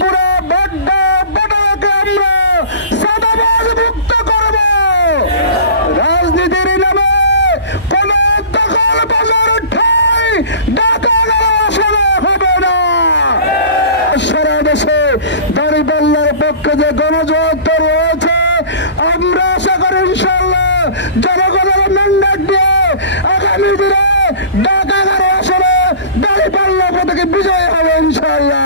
পুরো বড়কে আমরা সাদাবাজ মুক্ত করব। রাজনীতির নামে কোন দখল বাজার ঠাই ঢাকা আসলে হবে না। সারা দেশে দাঁড়িপাল্লার পক্ষে যে গণজোয়ার তৈরি হয়েছে, আমরা আশা করি ইনশাআল্লাহ জনগণের ম্যান্ডেট দিয়ে আগামী দিনে ঢাকা আসলে দাঁড়িপাল্লা পতাকে বিজয় হবে ইনশাআল্লাহ।